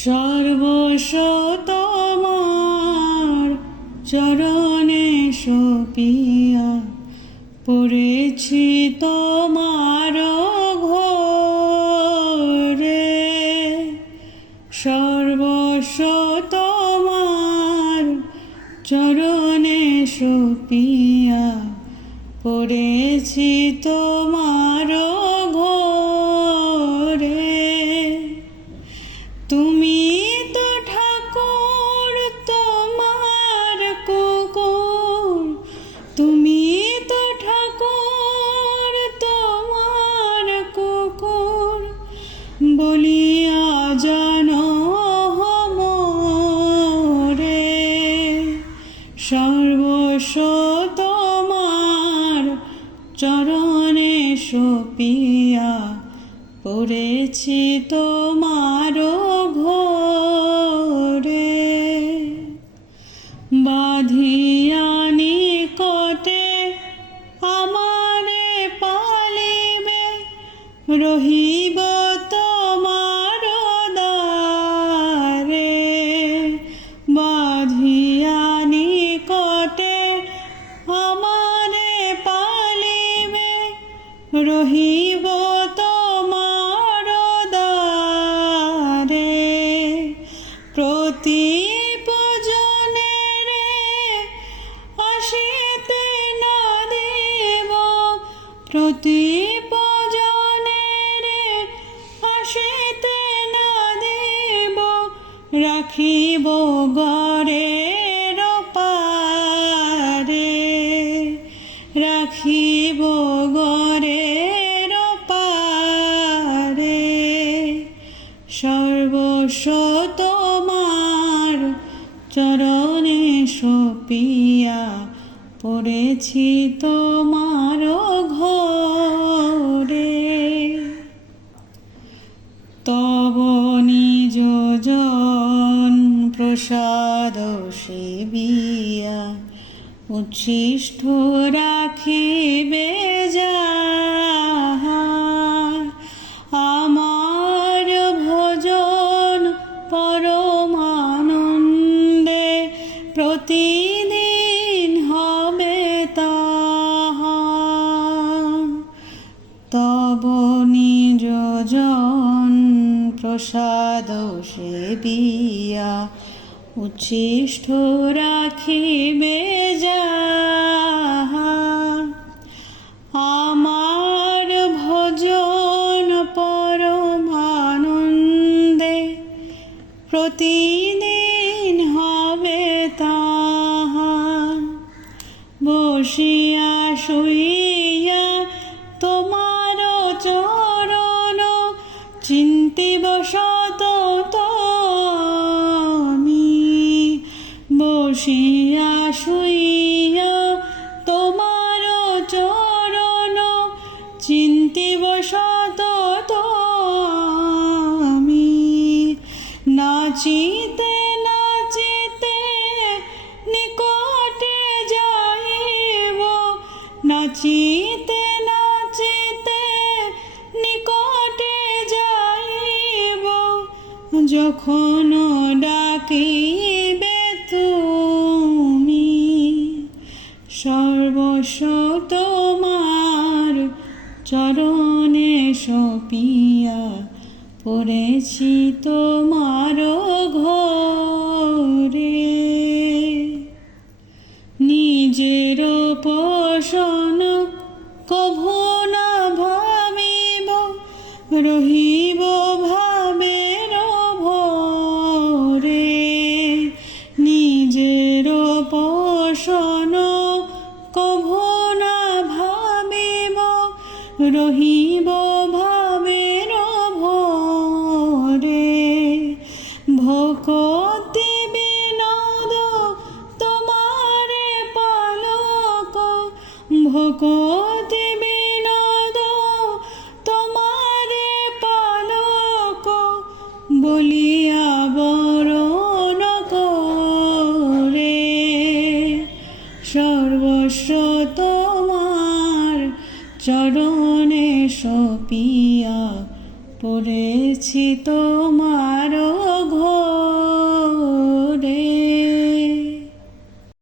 সর্বস্ব তোমার চরণে সপিয়া পড়েছি তোমার ঘরে। সর্বস্ব তোমার চরণে সপিয়া পড়েছি তোমার ঘরে। তুমি তো ঠাকুর তোমার কুকুর, তুমি তো ঠাকুর তোমার কুকুর বলিয়া জানো মোরে। সর্বস্ব তোমার চরণে সপিয়া পড়েছি তোমার ঘরে। বাঁধিয়া নিকটে আমারে পালিবে, রহিব তোমার দ্বারে। বাঁধিয়া নিকটে আমারে পালিবে, রহিব তোমার দ্বারে। প্রতি পূজনে রে আসিতে না দেব, প্রতি পূজনে রে আসিতে না দেব, রাখিব ঘরের পারে, রাখিব ঘরের পারে। সর্বস্ব তোমার চরণে সপিয়া পড়েছি তোমার ঘরে। তব নিজ জন প্রসাদ সেবিয়া উচ্ছিষ্ট রাখিবে যাহা, আমার ভোজন পরমানন্দে প্রতিদিন হবে তাহা। তব নিজ জন প্রসাদ সেবিয়া উচ্ছিষ্ট রাখিবে যাহা, আমার ভোজন পরমানন্দে প্রতিদিন হবে তাহা। বসিয়া শুইয়া তোমার চরণ চিন্তিব সতত আমি। বসিয়া শুইয়া তোমার চরণ চিন্তিব সতত আমি। নাচিতে নাচিতে নিকটে যাইব, নাচিতে নাচিতে নিকটে যাইব, যখন ডাকিবে তুমি। সর্বস্ব তোমার চরণে সপিয়া পড়েছি তোমার ঘরে। নিজের পোষণ কভু না ভাবিব, রহিব ভাবের ভরে। নিজের পোষণ কভু না ভাবিব, রহিব ভাবের ভরে। ভকতি বিনোদ তোমারে পালক, ভকতি বিনোদ তোমারে পালক বলিয়া বরণ করে। সর্বস্ব তোমার চরণে সপিয়া পড়েছি তোমার